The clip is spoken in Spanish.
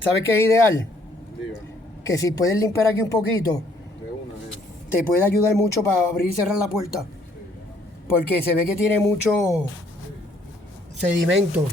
¿Sabes qué es ideal? Diga, Que si puedes limpiar aquí un poquito, de una vez. te puede ayudar mucho para abrir y cerrar la puerta. Porque se ve que tiene mucho sedimento.